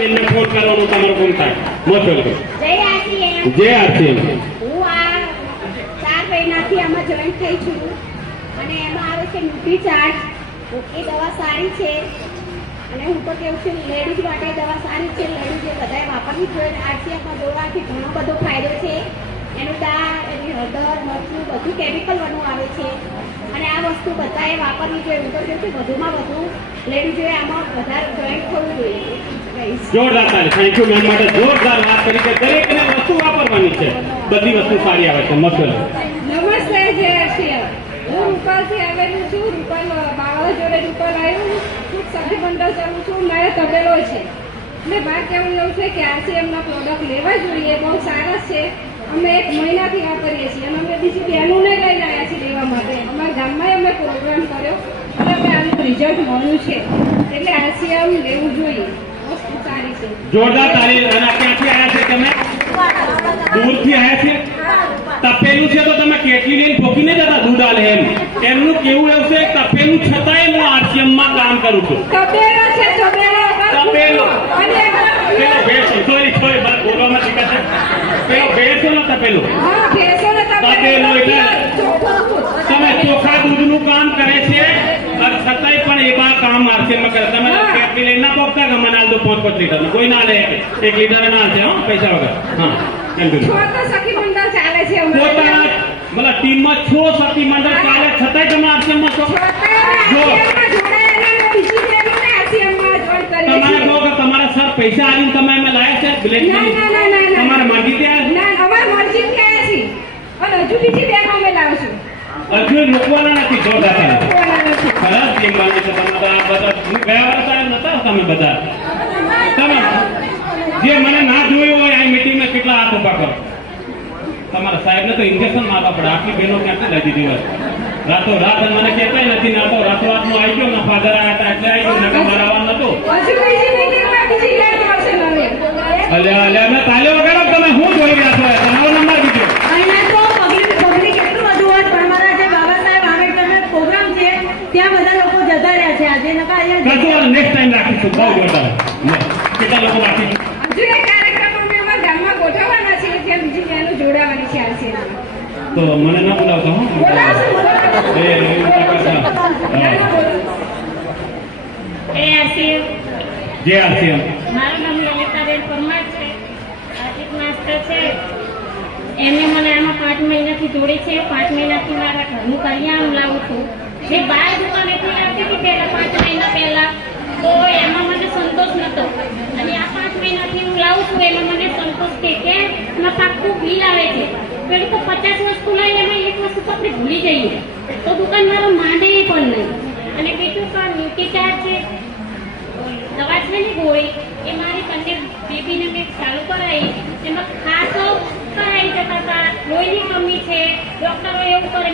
બેનને ફોન કરવાનો તમારો ફોન થાય મોત બોલો જય આરસીએમ હું આ 4 મહિનાથી આમાં જોઈન થઈ છું અને એમાં આવે છે ન્યુટ્રી ચાર્જ એ દવા સારી છે અને હું તો કહું છું લેડીઝ માટે દવા સારી છે લેડીઝે બધાએ વાપરવી જોઈએ આરસીએમમાં જોવાથી ઘણો બધો ફાયદો છે એનું દાળ એની હળદર મરચું બધું કેમિકલ વાળું આવે છે અને આ વસ્તુ બધાએ વાપરવી જોઈએ હું તો કહું છું વધુમાં વધુ લેડીઝોએ આમાં વધારે જોઈન થવું જોઈએ જોરદાર તાળી થેન્ક યુ મેમ માટે જોરદાર વાત કરી કે દરેકને વસ્તુ વાપરવાની છે બધી વસ્તુ સારી આવે છે મસ્ત નમસ્તે જય આરસીએમ હું રૂપાલથી આવેલું છું રૂપાલ બાવળા જોડે રૂપાલ આવ્યું હું સખી મંડળ ચાલું છું મારે તબેલો છે એટલે મારે કહેવું એવું છે કે આરસીએમના પ્રોડક્ટ લેવા જોઈએ બહુ સારા છે અમે 1 મહિનાથી વાપરીએ છીએ અને અમે બીજી બહેનોને લઈને આવ્યા છીએ લેવા માટે અમારા ગામમાં અમે પ્રોગ્રામ કર્યો અને અમે આનું રિઝલ્ટ મળ્યું છે એટલે આરસીએમ લેવું જોઈએ વસ્તુ સારી છે જોરદાર તાળી અને ક્યાંથી આવ્યા છે તમે દૂરથી આવ્યા છે તપેલું છે તો તમે કેટલી લઈને ઠોકીને જતા દૂધ આલે એમનું કેવું એવું છે તપેલું છતાંય હું આરસીએમમાં કામ કરું છું તબેલો છે તપેલો સોરી બોલવામાં શીખાશે પેલો ભેંસો ને તપેલો તપેલો એટલે તમે ચોખ્ખા દૂધનું કામ કરે છે છતાંય પણ એવા કામ આરસીએમમાં કરે તમે કેટલી લઈને ના પોકતા કે મને આલ દો 5 લીટર કોઈ ના લે 1 લીટર ના છે પૈસા વગર હા સખી મંડળ ચાલે છે પોતાના મતલબ ટીમમાં છો સખી મંડળ ચાલે છતાંય તમે આરસીએમમાં છો તમારે કહો કે તમારા સર પૈસા આવીને તમે એમને લાયા છે બ્લેક તમારે મરજીથી આવ્યા અને હજુ બીજી બેનો અમે લાવશું હજુ રોકવાના નથી જોરદાર સરસ ટીમ બની છે તમારા બધા ગયા વર્ષ નતા તમે બધા તમે જે મને ના જોયું હોય આ મીટિંગમાં કેટલા હાથ ઉભા કરો તમારા સાહેબને તો ઇન્જેક્શન મારવા પડે આટલી બહેનો ક્યાંથી લઈ દીધી હોય રાતો રાત મને કહેતા નથી ના તો રાતો રાતનું આવી ગયો ને ફાધર આવ્યા હતા એટલે આવી ગયો ને મારા આવવાનું નતું અલ્યા મેં તાલ્યો વગાડો તમે શું જોઈ રહ્યા છો તમારો નંબર દીધો નેક્સ્ટ ટાઈમ રાખીશું બહુ જોરદાર કેટલા લોકો રાખીશું હજુ એક કાર્યક્રમ અમે અમારા ગામમાં ગોઠવવાના છે ત્યાં બીજી બહેનો જોડાવાની છે આરસીએમ તો મને ના બોલાવતો હું જે આરસીએમ મારું નામ લલિતાબેન પરમાર છે આર્થિક માસ્ટર છે એમને મને આમાં 5 મહિનાથી જોડી છે 5 મહિનાથી મારા ઘરનું કરિયાણું લાવું છું જે બહાર દુકાનેથી લાવતી હતી પહેલા 5 મહિના પહેલા તો એમાં મને સંતોષ નહોતો અને આ 5 મહિનાથી હું લાવું છું એમાં મને સંતોષ કે એમાં પાક્કું બિલ આવે છે પેલું તો 50 વસ્તુ લઈને એમાં એક વસ્તુ તો આપણે ભૂલી જઈએ તો દુકાનવાળો માંડે પણ નહીં અને બીજું પણ ન્યુટ્રી ચાર્જ છે દવા છે ને ગોળી એ મારી બંને બેબીને મેં ચાલુ કરાવી એમાં ખાસ કરાવી જતા હતા લોહીની કમી છે ડૉક્ટરો એવું કરે